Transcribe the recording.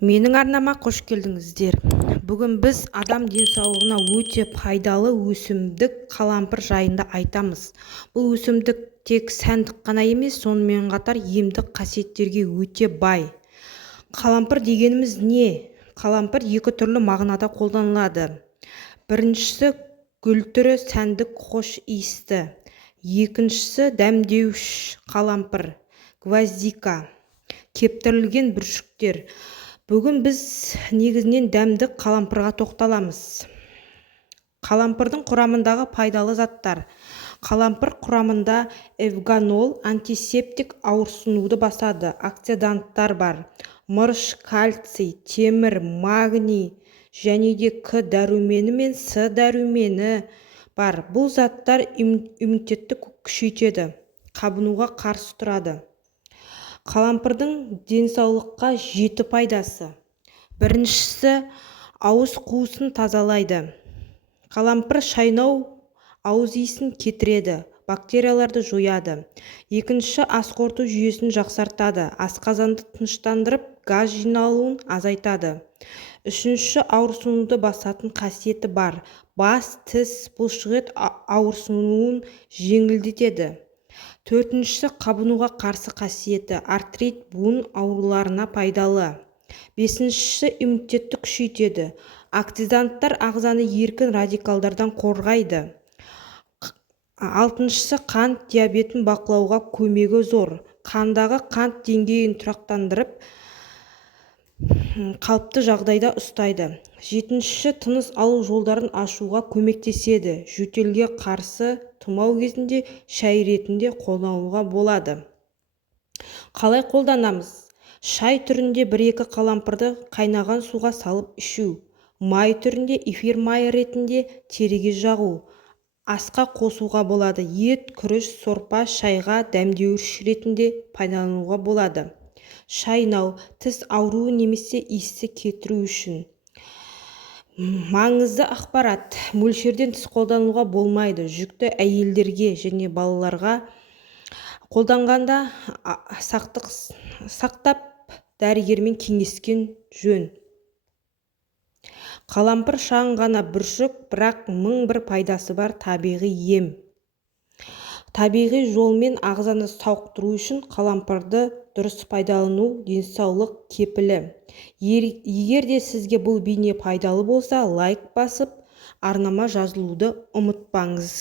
Менің арнама қош келдіңіздер. Бүгін біз адам денсаулығына өте пайдалы өсімдік қалампыр жайында айтамыз. Бұл өсімдік тек сәндік қана емес, сонымен қатар емдік қасиеттерге өте бай. Қалампыр дегеніміз не? Қалампыр екі түрлі мағынада қолданылады. Біріншісі гүл түрі сәндік хош иісті. Екіншісі дәмдеуіш қалампыр, гвоздика, кептірілген бүршіктер. Бүгін біз негізінен дәмдік қалампырға тоқталамыз. Қалампырдың құрамындағы пайдалы заттар. Қалампыр құрамында эвганол, антисептик, ауырсынуды басады, оксиданттар бар. Мырыш, кальций, темір, магний және де К дәрумені мен С дәрумені бар. Бұл заттар иммунитетті күшейтеді, қабынуға қарсы тұрады. Қалампырдың денсаулыққа 7 пайдасы. Біріншісі, ауыз қуысын тазалайды. Қалампыр шайнау ауыз иісін кетіреді, бактерияларды жояды. Екінші, ас қорыту жүйесін жақсартады, асқазанды тыныштандырып, газ жиналуын азайтады. Үшінші, ауырсынуды басатын қасиеті бар. Бас, тіс, бұлшықет ауырсынуын жеңілдетеді. Төртіншісі, қабынуға қарсы қасиеті, артрит, буын ауруларына пайдалы. Бесіншісі, иммунитетті күшейтеді. Оксиданттар ағзаны еркін радикалдардан қорғайды. Алтыншысы, қант диабетін бақылауға көмегі зор. Қандағы қант деңгейін тұрақтандырып, қалыпты жағдайда ұстайды. Жетіншісі, тыныс алу жолдарын ашуға көмектеседі. Жөтелге қарсы тұмау кезінде шай ретінде қолдануға болады. Қалай қолданамыз? Шай түрінде 1-2 қалампырды қайнаған суға салып ішу. Май түрінде эфир майы ретінде теріге жағу. Асқа қосуға болады. Ет, күріш, сорпа, шайға дәмдеуіш ретінде пайдалануға болады. Шайнау, тіс ауруы немесе иісі кетіру үшін. Маңызды ақпарат. Мөлшерден тыс қолдануға болмайды. Жүкті әйелдерге және балаларға қолданғанда сақтап дәрігермен кеңескен жөн. Қалампыр шағын ғана бүршік, бірақ 1001 пайдасы бар табиғи ем. Табиғи жолмен ағзаны сауықтыру үшін қалампырды дұрыс пайдалану денсаулық кепілі. Егер де сізге бұл бейне пайдалы болса, лайк басып, арнама жазылуды ұмытпаңыз.